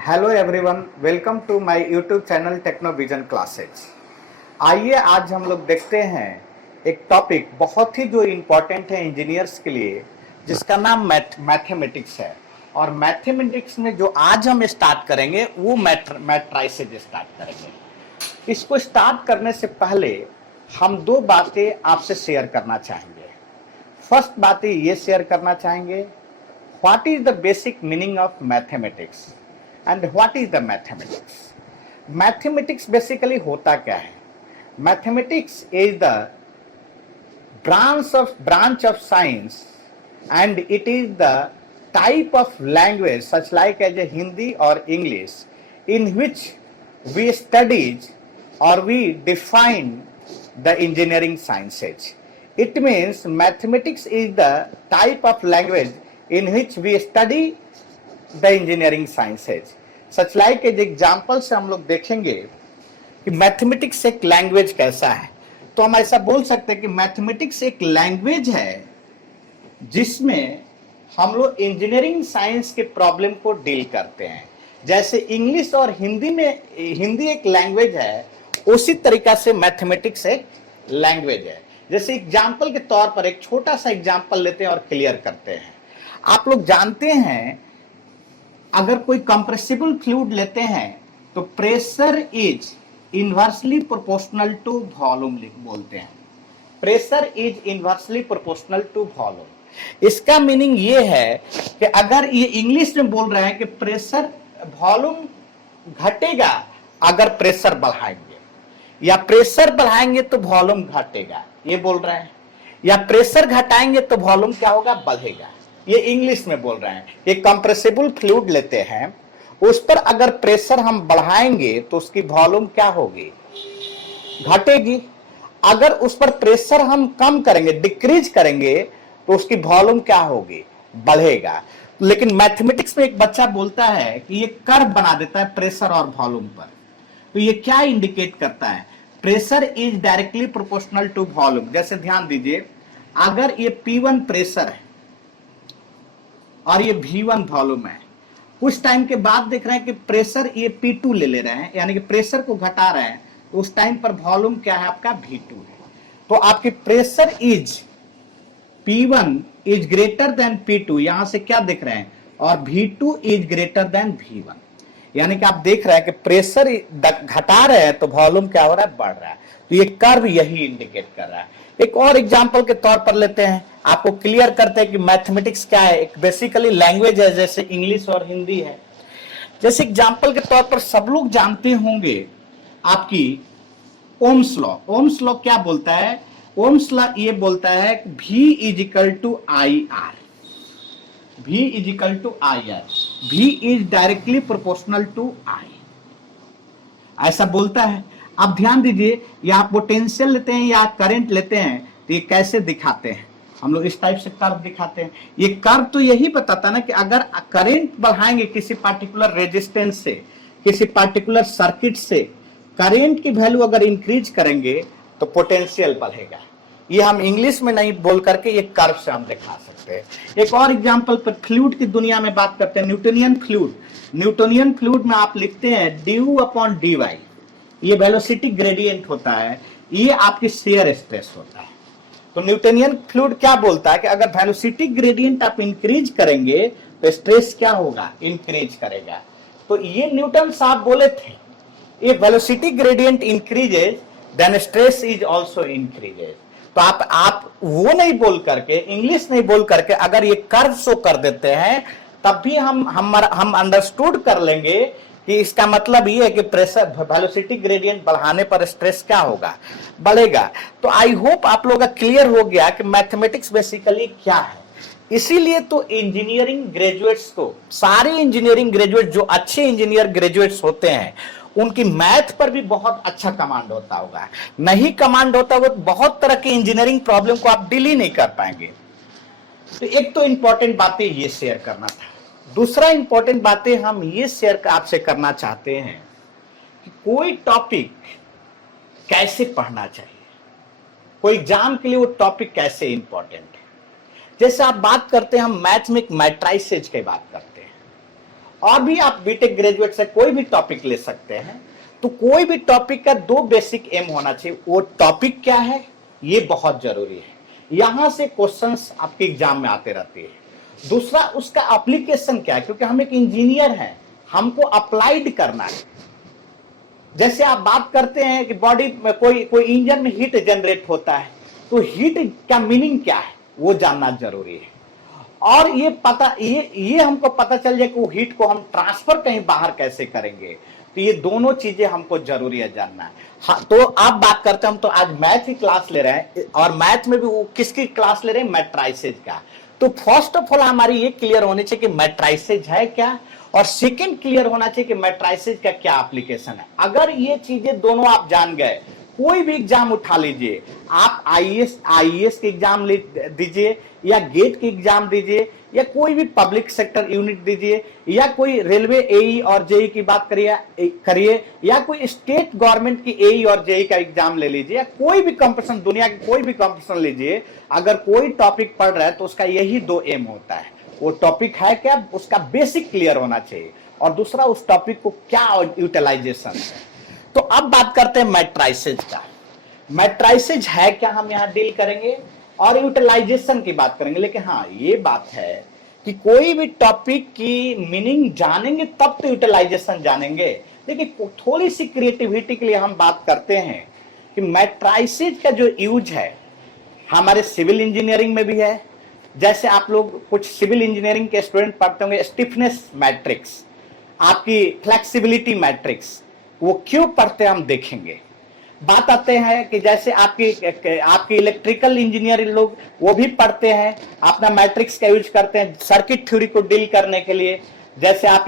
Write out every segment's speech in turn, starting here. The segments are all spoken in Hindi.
Hello everyone, welcome to my YouTube channel Technovision classes. आइए आज हम लोग देखते हैं एक टॉपिक बहुत ही जो इम्पोर्टेंट है इंजीनियर्स के लिए, जिसका नाम मैथमेटिक्स है। और मैथमेटिक्स में जो आज हम स्टार्ट करेंगे वो मैट्राइस से स्टार्ट करेंगे। इसको स्टार्ट करने से पहले हम दो बातें आपसे शेयर करना चाहेंगे। फर्स्ट बातें ये शेयर करना चाहेंगे, what is the basic meaning of mathematics and what is the mathematics. Mathematics basically होता क्या है? Mathematics is the branch of science and it is the type of language such like as a Hindi or English in which we studies or we define the engineering sciences. It means mathematics is the type of language in which we study the engineering sciences. Such like as example से हम लोग देखेंगे कि मैथमेटिक्स एक लैंग्वेज कैसा है, तो हम ऐसा बोल सकते हैं कि मैथमेटिक्स एक लैंग्वेज है जिसमें हम लोग इंजीनियरिंग साइंस के प्रॉब्लम को डील करते हैं। जैसे इंग्लिश और हिंदी में हिंदी एक लैंग्वेज है, उसी तरीका से मैथमेटिक्स एक लैंग्वेज है। जैसे एग्जाम्पल के तौर पर एक छोटा सा एग्जाम्पल लेते हैं और क्लियर करते हैं। आप लोग जानते हैं, अगर कोई कंप्रेसिबल फ्लूइड लेते हैं तो pressure is inversely proportional to volume बोलते हैं। Pressure is inversely proportional to volume. इसका मीनिंग ये है कि अगर ये इंग्लिश में बोल रहे हैं कि प्रेशर वॉल्यूम घटेगा अगर प्रेशर बढ़ाएंगे, या प्रेशर बढ़ाएंगे तो वॉल्यूम घटेगा, ये बोल रहे हैं। या प्रेशर घटाएंगे तो वॉल्यूम क्या होगा? बढ़ेगा। ये इंग्लिश में बोल रहे हैं। ये कंप्रेसिबल फ्लूइड लेते हैं, उस पर अगर प्रेशर हम बढ़ाएंगे तो उसकी वॉल्यूम क्या होगी? घटेगी। अगर उस पर प्रेशर हम कम करेंगे, डिक्रीज करेंगे, तो उसकी वॉल्यूम क्या होगी? बढ़ेगा। लेकिन मैथमेटिक्स में एक बच्चा बोलता है कि ये कर्व बना देता है प्रेशर और वॉल्यूम पर, तो ये क्या इंडिकेट करता है? Pressure is directly proportional to volume. जैसे ध्यान दीजिए, अगर ये P1 प्रेशर है और ये V1 वॉल्यूम है, कुछ टाइम के बाद देख रहे हैं कि प्रेशर ये P2 ले रहे हैं, यानी कि प्रेशर को घटा रहे हैं, तो उस टाइम पर वॉल्यूम क्या है? आपका V2 है। तो आपकी pressure is P1 is greater than P2, यहां से क्या देख रहे हैं? और V2 is greater than V1, यानी कि आप देख रहे हैं कि प्रेशर घटा रहे हैं तो वॉल्यूम क्या हो रहा है? बढ़ रहा है। तो ये कर्व यही इंडिकेट कर रहा है। एक और एग्जांपल के तौर पर लेते हैं, आपको क्लियर करते हैं कि मैथमेटिक्स क्या है। एक बेसिकली लैंग्वेज है, जैसे इंग्लिश और हिंदी है। जैसे एग्जांपल के तौर पर सब लोग जानते होंगे आपकी ओम्स लॉ। ओम्स लॉ क्या बोलता है? ओम्स लॉ ये बोलता है कि V is equal to I R. V is equal to I R. V is directly proportional to I, ऐसा बोलता है। अब ध्यान दीजिए, या आप पोटेंशियल लेते हैं या करंट लेते हैं, तो ये कैसे दिखाते हैं? हम लोग इस टाइप से कर्व दिखाते हैं। ये कर्व तो यही बताता है ना कि अगर करंट बढ़ाएंगे किसी पार्टिकुलर रेजिस्टेंस से, किसी पार्टिकुलर सर्किट से, करंट की वैल्यू अगर इंक्रीज करेंगे तो पोटेंशियल बढ़ेगा। ये हम इंग्लिश में नहीं बोल करके ये कर्व से हम दिखा सकते हैं। एक और एग्जांपल पर फ्लूइड की दुनिया में बात करते हैं, न्यूटोनियन फ्लूइड। न्यूटोनियन फ्लूइड में आप लिखते हैं du/dy, ये वेलोसिटी ग्रेडियंट होता है, ये आपकी शेयर स्ट्रेस होता है। तो न्यूटोनियन फ्लूइड क्या बोलता है कि अगर वेलोसिटी ग्रेडियंट आप इंक्रीज करेंगे तो स्ट्रेस क्या होगा? इंक्रीज करेगा। तो ये न्यूटन साहब बोले थे, ये velocity gradient increases then stress is also increases. तो आप वो नहीं बोल करके, इंग्लिश नहीं बोल करके अगर ये कर्व शो कर देते हैं, तब भी हम अंडरस्टूड कर लेंगे कि इसका मतलब ये है कि प्रेशर वेलोसिटी ग्रेडियंट बढ़ाने पर स्ट्रेस क्या होगा? बढ़ेगा। तो आई होप आप लोगों का क्लियर हो गया कि मैथमेटिक्स बेसिकली क्या है। इसीलिए तो इंजीनियरिंग ग्रेजुएट्स को, सारे इंजीनियरिंग ग्रेजुएट जो अच्छे इंजीनियर ग्रेजुएट्स होते हैं, उनकी मैथ पर भी बहुत अच्छा कमांड होता होगा। नहीं कमांड होता होगा तो बहुत तरह के इंजीनियरिंग प्रॉब्लम को आप डील ही नहीं कर पाएंगे। तो एक तो इंपॉर्टेंट बातें ये शेयर करना था। दूसरा इंपॉर्टेंट बातें हम ये शेयर आपसे करना चाहते हैं कि कोई टॉपिक कैसे पढ़ना चाहिए, कोई एग्जाम के लिए वो टॉपिक कैसे इंपॉर्टेंट है। जैसे आप बात करते हैं, हम मैथ में एक मैट्राइसेज की बात करते हैं, और भी आप बीटेक ग्रेजुएट से कोई भी टॉपिक ले सकते हैं। तो कोई भी टॉपिक का दो बेसिक एम होना चाहिए। वो टॉपिक क्या है, ये बहुत जरूरी है, यहां से क्वेश्चंस आपके एग्जाम में आते रहते हैं। दूसरा, उसका एप्लीकेशन क्या है, क्योंकि हम एक इंजीनियर हैं, हमको अप्लाइड करना है। जैसे आप बात करते हैं कि बॉडी में कोई इंजन में हीट जनरेट होता है, तो हीट का मीनिंग क्या है वो जानना जरूरी है। और ये हमको पता चल जाए कि वो हीट को हम ट्रांसफर कहीं बाहर कैसे करेंगे। तो ये दोनों चीजें हमको जरूरी है जानना है। हाँ, तो आप बात करते हैं, हम तो आज मैथ की क्लास ले रहे हैं, और मैथ में भी वो किसकी क्लास ले रहे हैं, मैट्राइसेज का। तो फर्स्ट ऑफ ऑल हमारी ये क्लियर होनी चाहिए कि मैट्राइसेज है क्या, और सेकंड क्लियर होना चाहिए कि मैट्राइसेज का क्या एप्लीकेशन है। अगर ये चीजें दोनों आप जान गए, कोई भी एग्जाम उठा लीजिए, आप आईएएस के एग्जाम दीजिए, या गेट के एग्जाम दीजिए, या कोई भी पब्लिक सेक्टर यूनिट दीजिए, या कोई रेलवे एई और जेई की बात करिए, या कोई स्टेट गवर्नमेंट की एई और जेई का एग्जाम ले लीजिए, या कोई भी कंपटीशन, दुनिया की कोई भी कंपटीशन लीजिए, अगर कोई टॉपिक पढ़ रहा है तो उसका यही दो एम होता है। वो टॉपिक है क्या, उसका बेसिक क्लियर होना चाहिए, और दूसरा उस टॉपिक को क्या यूटिलाइजेशन है। तो अब बात करते हैं मैट्राइसेज का। मैट्राइसेज है क्या, हम यहां डील करेंगे, और यूटिलाइजेशन की बात करेंगे। लेकिन हाँ, ये बात है कि कोई भी टॉपिक की मीनिंग जानेंगे तब तो यूटिलाइजेशन जानेंगे। लेकिन थोड़ी सी क्रिएटिविटी के लिए हम बात करते हैं कि मैट्राइसेज का जो यूज है हमारे सिविल इंजीनियरिंग में भी है। जैसे आप लोग कुछ सिविल इंजीनियरिंग के स्टूडेंट पढ़ते होंगे, स्टिफनेस मैट्रिक्स, आपकी फ्लेक्सिबिलिटी मैट्रिक्स, वो क्यों पढ़ते हैं हम देखेंगे। बात आते हैं कि जैसे आपकी इलेक्ट्रिकल इंजीनियर लोग वो भी पढ़ते हैं, अपना मैट्रिक्स का यूज करते हैं सर्किट थ्योरी को डील करने के लिए। जैसे आप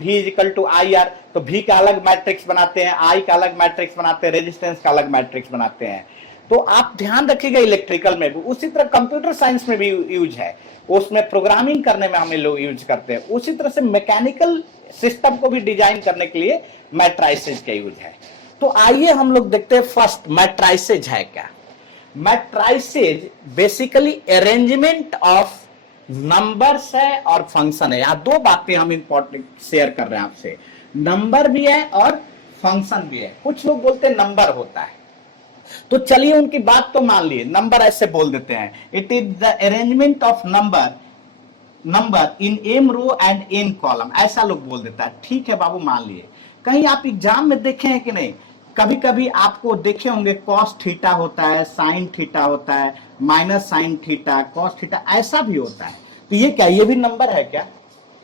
V इक्वल टू IR, तो V का अलग मैट्रिक्स बनाते हैं, I का अलग मैट्रिक्स बनाते हैं, रेजिस्टेंस का अलग मैट्रिक्स बनाते हैं। तो आप ध्यान रखिएगा, इलेक्ट्रिकल में भी, उसी तरह कंप्यूटर साइंस में भी यूज है, उसमें प्रोग्रामिंग करने में हमें लोग यूज करते हैं। उसी तरह से मैकेनिकल सिस्टम को भी डिजाइन करने के लिए मैट्राइसेज का यूज है। तो आइए हम लोग देखते हैं फर्स्ट मैट्राइसेज है क्या। मैट्राइसेज बेसिकली अरेंजमेंट ऑफ नंबर्स है और फंक्शन है। यहां दो बातें हम इंपॉर्टेंट शेयर कर रहे हैं आपसे, नंबर भी है और फंक्शन भी है। कुछ लोग बोलते हैं नंबर होता है, तो चलिए उनकी बात तो मान लिए, नंबर ऐसे बोल देते हैं, it is the arrangement of number in M row and n column, ऐसा लोग बोल देता है। ठीक है बाबू, मान लिए। कहीं आप एग्जाम में देखे हैं कि नहीं, कभी कभी आपको देखे होंगे कॉस थीटा होता है, साइन थीटा होता है, minus sine theta, cos theta, ऐसा भी होता है। तो ये क्या, ये भी नंबर है क्या?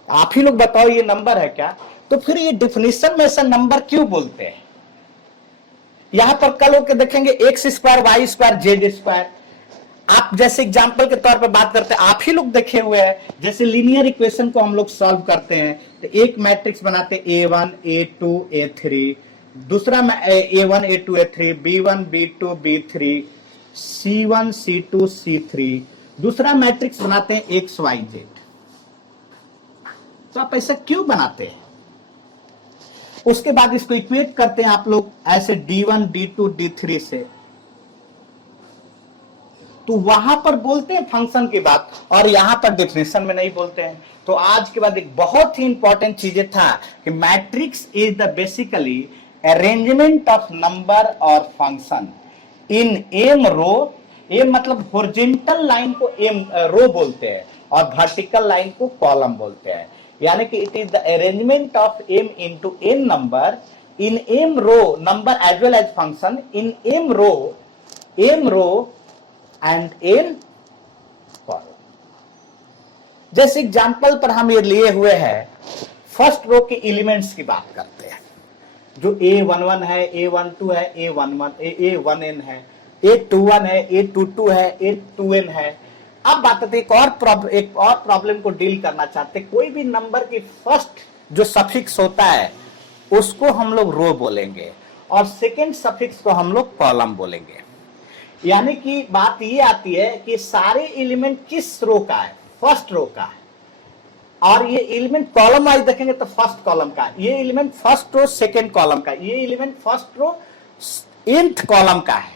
आप ही लोग बताओ, ये नंबर है क्या? तो फिर ये डिफिनेशन में ऐसा नंबर क्यों बोलते हैं? यहां पर कल होकर देखेंगे x square y square z square. आप जैसे एग्जाम्पल के तौर पे बात करते हैं, आप ही लोग देखे हुए हैं, जैसे लीनियर इक्वेशन को हम लोग सॉल्व करते हैं तो एक मैट्रिक्स बनाते हैं A1 A2 A3, दूसरा A1 A2 A3, B1 B2 B3, C1 C2 C3, दूसरा मैट्रिक्स बनाते हैं XYZ। तो आप ऐसा क्यों बनाते हैं? उसके बाद इसको इक्वेट करते हैं आप लोग ऐसे D1 D2 D3 से, तो वहां पर बोलते हैं फंक्शन की बात, और यहां पर डेफिनेशन में नहीं बोलते हैं। तो आज के बाद एक बहुत ही इंपॉर्टेंट चीजें था कि matrix is the basically arrangement of number और function in M row. M मतलब हॉरिजॉन्टल लाइन को एम रो बोलते हैं, और वर्टिकल लाइन को कॉलम बोलते हैं। यानी कि it is the arrangement of m into n number in M row number as well as function in M row and n column. जैसे एग्जांपल पर हम ये लिए हुए हैं, फर्स्ट रो के एलिमेंट्स की बात करते हैं, जो A11 है, A12 है, A1n है, A21 है, A22 है, A2n है। अब बात आती है एक और प्रॉब्लम को डील करना चाहते हैं। कोई भी नंबर की फर्स्ट जो सफिक्स होता है उसको हम लोग रो बोलेंगे, और सेकेंड सफिक्स को हम लोग कॉलम बोलेंगे। यानी कि बात ये आती है कि सारे एलिमेंट किस रो का है, फर्स्ट रो का है, और ये एलिमेंट कॉलम वाइज देखेंगे तो फर्स्ट कॉलम का, ये element first row second column का, ये element first row nth column का है।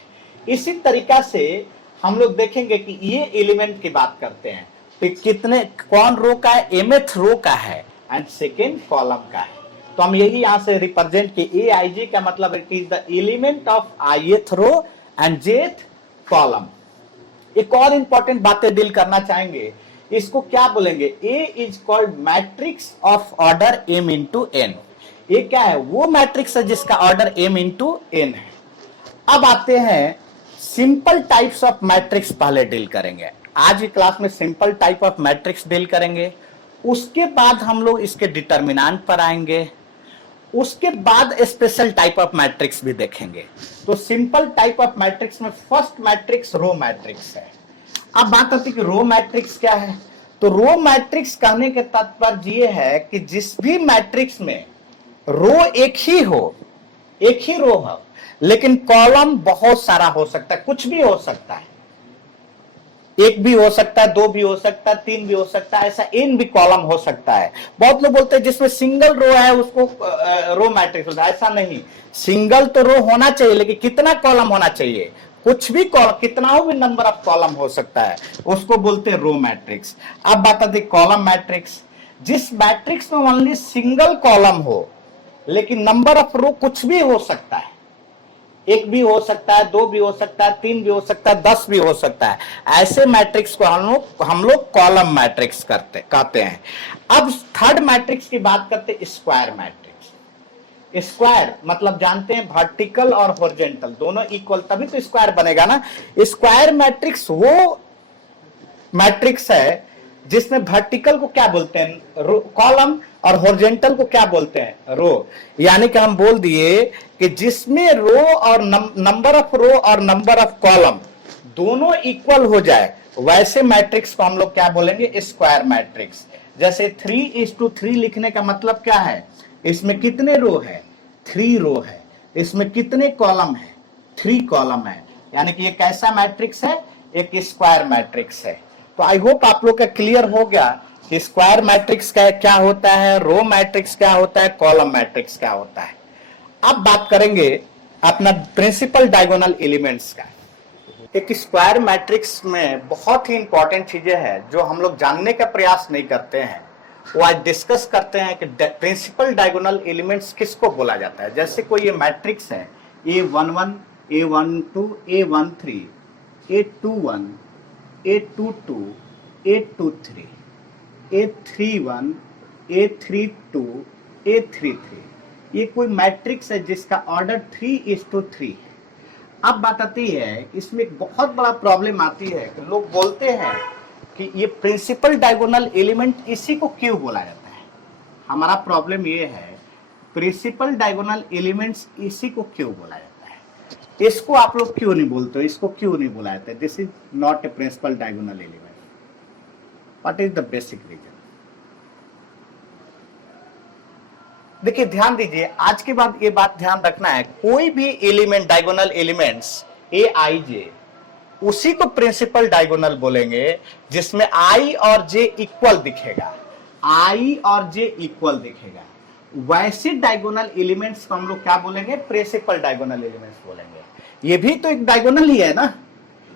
इसी तरीका से हम लोग देखेंगे कि ये एलिमेंट की बात करते हैं तो कितने, कौन रो का है, mth रो का है, एंड सेकेंड कॉलम का है। तो हम यही यहां से रिप्रेजेंट कि ए आई जे का मतलब it is the element of ith row and jth column. एक और इंपॉर्टेंट बातें डील करना चाहेंगे, इसको क्या बोलेंगे, A is called matrix of order M into N. ये क्या है, वो मैट्रिक्स है जिसका ऑर्डर एम इंटू एन है। अब आते हैं सिंपल टाइप्स ऑफ मैट्रिक्स पहले डील करेंगे। आज की क्लास में simple type of matrix deal करेंगे, उसके बाद हम लोग इसके डिटर्मिनेंट पर आएंगे, उसके बाद स्पेशल टाइप ऑफ मैट्रिक्स भी देखेंगे। तो सिंपल टाइप ऑफ मैट्रिक्स में फर्स्ट मैट्रिक्स रो मैट्रिक्स है। अब बात आती है कि रो मैट्रिक्स क्या है। तो रो मैट्रिक्स कहने के तात्पर्य ये है कि जिस भी मैट्रिक्स में रो एक ही हो, एक ही रो हो, लेकिन कॉलम बहुत सारा हो सकता है, कुछ भी हो सकता है, एक भी हो सकता है, दो भी हो सकता है, तीन भी हो सकता है, ऐसा एन भी कॉलम हो सकता है। बहुत लोग बोलते हैं जिसमें सिंगल रो है उसको रो मैट्रिक्स होता है, ऐसा नहीं। सिंगल तो रो होना चाहिए, लेकिन कितना कॉलम होना चाहिए, कुछ भी कॉलम, कितना भी नंबर ऑफ कॉलम हो सकता है, उसको बोलते हैं रो मैट्रिक्स। अब बात आती है कॉलम मैट्रिक्स। जिस मैट्रिक्स में ओनली सिंगल कॉलम हो लेकिन नंबर ऑफ रो कुछ भी हो सकता है, एक भी हो सकता है, दो भी हो सकता है, तीन भी हो सकता है, 10 भी हो सकता है, ऐसे मैट्रिक्स को हम लोग कॉलम मैट्रिक्स कहते हैं। अब थर्ड मैट्रिक्स की बात करते हैं, स्क्वायर मैट्रिक्स। स्क्वायर मतलब जानते हैं वर्टिकल और हॉरिजॉन्टल दोनों इक्वल, तभी तो स्क्वायर बनेगा ना। स्क्वायर मैट्रिक्स वो मैट्रिक्स है जिसमें वर्टिकल को क्या बोलते हैं, कॉलम, और हॉरिजॉन्टल को क्या बोलते हैं, रो। यानी कि हम बोल दिए कि जिसमें रो और नंबर ऑफ रो और नंबर ऑफ कॉलम दोनों इक्वल हो जाए, वैसे मैट्रिक्स को हम लोग क्या बोलेंगे, स्क्वायर मैट्रिक्स। जैसे 3:3 लिखने का मतलब क्या है, इसमें कितने रो है, 3 रो है, इसमें कितने कॉलम है, 3 कॉलम है, यानी कि ये कैसा मैट्रिक्स है, एक स्क्वायर मैट्रिक्स है। तो आई होप आप लोग का क्लियर हो गया कि स्क्वायर मैट्रिक्स का क्या होता है, रो मैट्रिक्स क्या होता है, कॉलम मैट्रिक्स क्या होता है। अब बात करेंगे अपना प्रिंसिपल डायगोनल एलिमेंट्स का। एक स्क्वायर मैट्रिक्स में बहुत ही इंपॉर्टेंट चीजें हैं जो हम लोग जानने का प्रयास नहीं करते हैं, वो आज डिस्कस करते हैं कि प्रिंसिपल डायगोनल एलिमेंट्स किसको बोला जाता है। जैसे कोई ये मैट्रिक्स है A11, A12, A13, A21, A22, A23, A31, A32, A33, ये कोई मैट्रिक्स है जिसका ऑर्डर 3:3 है। अब बात आती है, इसमें एक बहुत बड़ा प्रॉब्लम आती है कि लोग बोलते हैं कि ये प्रिंसिपल डायगोनल एलिमेंट इसी को क्यों बोला जाता है। हमारा प्रॉब्लम ये है, प्रिंसिपल डायगोनल एलिमेंट्स इसी को क्यों बोला जाता है, इसको आप लोग क्यों नहीं बोलते हो, इसको क्यों नहीं बोला जाता है, this is not a principal diagonal element. What is the basic reason. देखिए ध्यान दीजिए, आज के बाद ये बात ध्यान रखना है, कोई भी एलिमेंट डायगोनल एलिमेंट्स ए आई जे, उसी को प्रिंसिपल डायगोनल बोलेंगे जिसमें आई और जे इक्वल दिखेगा, आई और जे इक्वल दिखेगा, वैसे डायगोनल एलिमेंट्स को हम लोग क्या बोलेंगे, प्रिंसिपल डायगोनल एलिमेंट्स बोलेंगे। ये भी तो एक डायगोनल ही है ना,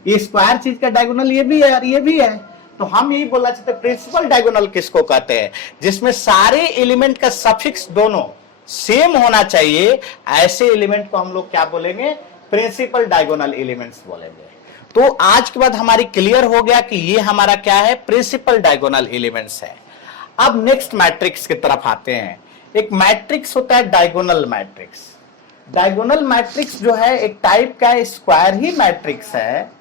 ये स्क्वायर चीज का डायगोनल ये भी है और ये भी है। तो हम यही बोलना चाहते हैं प्रिंसिपल डायगोनल किसको कहते हैं, जिसमें सारे एलिमेंट का सफिक्स दोनों सेम होना चाहिए, ऐसे एलिमेंट को हम लोग क्या बोलेंगे, प्रिंसिपल डायगोनल एलिमेंट्स बोलेंगे। तो आज के बाद हमारी क्लियर हो गया कि ये हमारा क्या है, प्रिंसिपल डायगोनल एलिमेंट्स है। अब नेक्स्ट मैट्रिक्स की तरफ आते हैं। एक मैट्रिक्स होता है डायगोनल मैट्रिक्स। डायगोनल मैट्रिक्स जो है एक टाइप का स्क्वायर ही मैट्रिक्स है,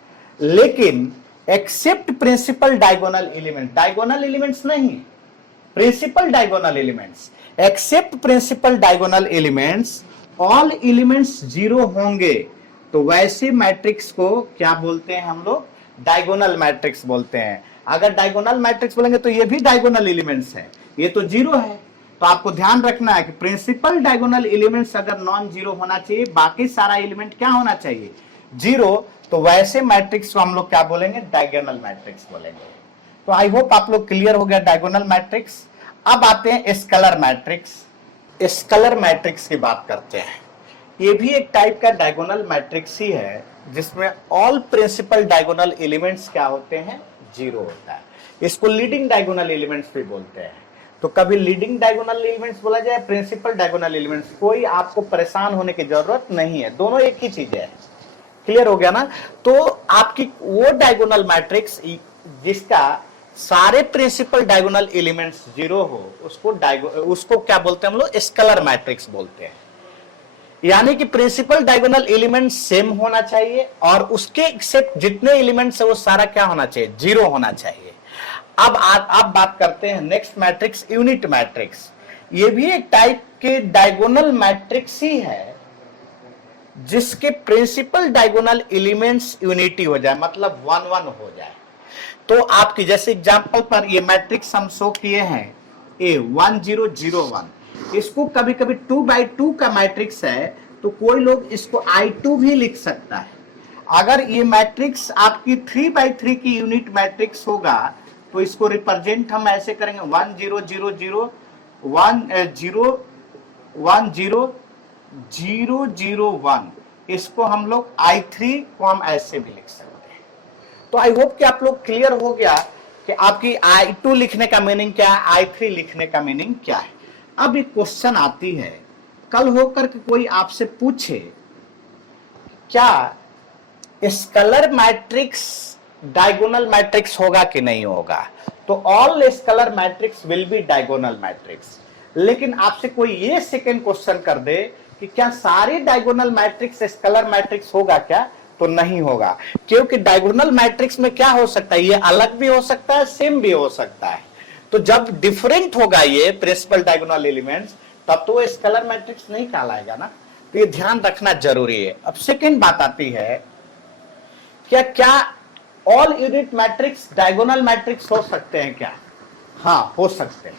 लेकिन except principal diagonal element, diagonal elements नहीं, principal diagonal elements, except principal diagonal elements, all elements 0 होंगे, तो वैसे मैट्रिक्स को क्या बोलते हैं हम लोग, डायगोनल मैट्रिक्स बोलते हैं। अगर डायगोनल मैट्रिक्स बोलेंगे तो ये भी डायगोनल एलिमेंट्स है, ये तो 0 है। तो आपको ध्यान रखना है कि प्रिंसिपल डायगोनल एलिमेंट्स अगर नॉन 0 होना चाहिए, बाकी सारा एलिमेंट क्या होना चाहिए, 0, तो वैसे मैट्रिक्स को हम लोग क्या बोलेंगे, डायगोनल मैट्रिक्स बोलेंगे। तो आई होप आप लोग क्लियर हो गया डायगोनल मैट्रिक्स। अब आते हैं स्केलर मैट्रिक्स। स्केलर मैट्रिक्स की बात करते हैं। ये भी एक टाइप का डायगोनल मैट्रिक्स ही है जिसमें ऑल प्रिंसिपल डायगोनल एलिमेंट्स क्या होते हैं, 0 होता है। इसको लीडिंग डायगोनल एलिमेंट्स भी बोलते हैं। तो कभी लीडिंग डायगोनल एलिमेंट्स बोला जाए, प्रिंसिपल डायगोनल एलिमेंट्स, कोई आपको परेशान होने की जरूरत नहीं है, दोनों एक ही चीज है। क्लियर हो गया ना? तो आपकी वो डायगोनल मैट्रिक्स जिसका सारे प्रिंसिपल डायगोनल एलिमेंट्स जीरो हो, उसको क्या बोलते हैं हम लोग? स्केलर मैट्रिक्स बोलते हैं। यानी कि प्रिंसिपल डायगोनल एलिमेंट सेम होना चाहिए और उसके एक्सेप्ट जितने एलिमेंट्स है वो सारा क्या होना चाहिए? जीरो होना चाहिए। अब बात करते हैं नेक्स्ट मैट्रिक्स, यूनिट मैट्रिक्स। ये भी एक टाइप के डायगोनल मैट्रिक्स ही है जिसके प्रिंसिपल डायगोनल एलिमेंट्स यूनिटी हो जाए, मतलब 1 1 हो जाए। तो आपकी जैसे एग्जांपल पर ये मैट्रिक्स हम शो किए हैं, ए 1 0 0 1, इसको कभी कभी 2 by 2 का मैट्रिक्स है तो कोई लोग इसको I2 भी लिख सकता है। अगर ये मैट्रिक्स आपकी 3 by 3 की यूनिट मैट्रिक्स होगा तो इसको रिप्रेजेंट हम ऐसे करेंगे 1 0 0 0 1 0 1 0 0 0 1, इसको हम लोग I3 को हम ऐसे भी लिख सकते हैं। तो आई होप कि आप लोग क्लियर हो गया कि आपकी I2 लिखने का मीनिंग क्या है, I3 लिखने का मीनिंग क्या है। अब एक क्वेश्चन आती है, कल होकर के कोई आपसे पूछे क्या स्केलर मैट्रिक्स डायगोनल मैट्रिक्स होगा कि नहीं होगा, तो all scalar matrix will be diagonal matrix. लेकिन आपसे कोई ये सेकंड क्वेश्चन कर दे कि क्या सारे डायगोनल मैट्रिक्स स्केलर मैट्रिक्स होगा क्या, तो नहीं होगा। क्योंकि डायगोनल मैट्रिक्स में क्या हो सकता है, ये अलग भी हो सकता है, सेम भी हो सकता है। तो जब डिफरेंट होगा ये प्रिंसिपल डायगोनल एलिमेंट्स, तब तो वो स्केलर मैट्रिक्स नहीं कहलाएगा ना। तो ये ध्यान रखना जरूरी है। अब सेकंड बात आती है, क्या all unit matrix diagonal matrix हो सकते हैं क्या? हाँ, हो सकते हैं।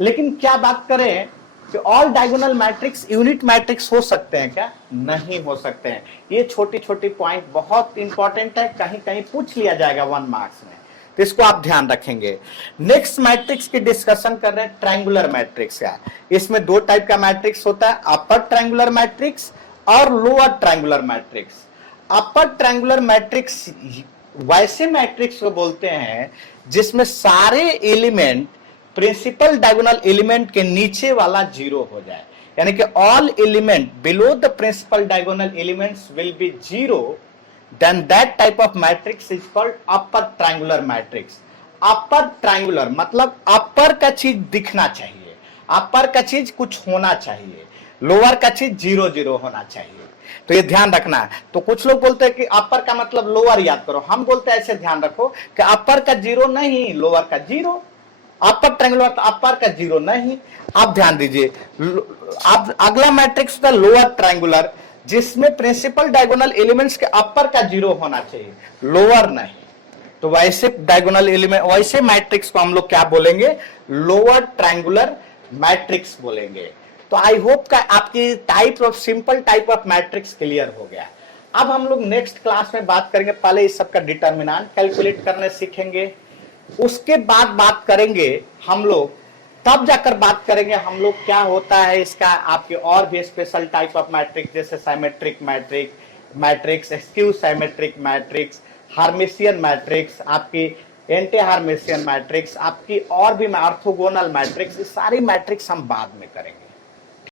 लेकिन क्या बात करें कि all diagonal matrix unit matrix हो सकते हैं क्या? नहीं हो सकते हैं। ये छोटी छोटी पॉइंट बहुत इंपॉर्टेंट है, कहीं कहीं पूछ लिया जाएगा 1 मार्क्स में, तो इसको आप ध्यान रखेंगे। नेक्स्ट मैट्रिक्स की डिस्कशन कर रहे हैं, ट्रायंगुलर मैट्रिक्स का। इसमें 2 टाइप का मैट्रिक्स होता है, अपर ट्रायंगुलर मैट्रिक्स और lower triangular matrix. Upper triangular matrix वैसे मैट्रिक्स को बोलते हैं जिसमें सारे एलिमेंट प्रिंसिपल डायगोनल एलिमेंट के नीचे वाला जीरो हो जाए, यानी कि all element below the principal diagonal elements will be zero, then that type of matrix is called upper triangular matrix. Upper triangular मतलब अपर का चीज दिखना चाहिए, अपर का चीज कुछ होना चाहिए, लोअर का चीज 0 0 होना चाहिए। तो ये ध्यान रखना है। तो कुछ लोग बोलते हैं कि अपर का मतलब लोअर याद करो, हम बोलते हैं ऐसे ध्यान रखो कि अपर का 0 नहीं, लोअर का 0। अपर ट्रायंगुलर तो अपर का 0 नहीं। आप ध्यान दीजिए, अब अगला मैट्रिक्स होता है लोअर ट्रायंगुलर, जिसमें प्रिंसिपल डायगोनल एलिमेंट्स के अपर का 0 होना चाहिए, लोअर नहीं। तो वैसे डायगोनल एलिमेंट, वैसे मैट्रिक्स को हम लोग क्या बोलेंगे? लोअर ट्रायंगुलर मैट्रिक्स बोलेंगे। तो आई होप का आपकी type of simple type of matrix clear हो गया। अब हम लोग नेक्स्ट क्लास में बात करेंगे, पहले इस सब का डिटर्मिनेंट कैलकुलेट करने सीखेंगे, उसके बाद बात करेंगे हम लोग, तब जाकर बात करेंगे हम लोग क्या होता है इसका आपके और भी स्पेशल टाइप ऑफ मैट्रिक्स, जैसे symmetric matrix, skew symmetric matrix, hermitian matrix, आपकी एंटी हार्मेशियन मैट्रिक्स, आपकी और भी ऑर्थोगोनल मैट्रिक्स। ये सारी मैट्रिक्स हम बाद में करेंगे।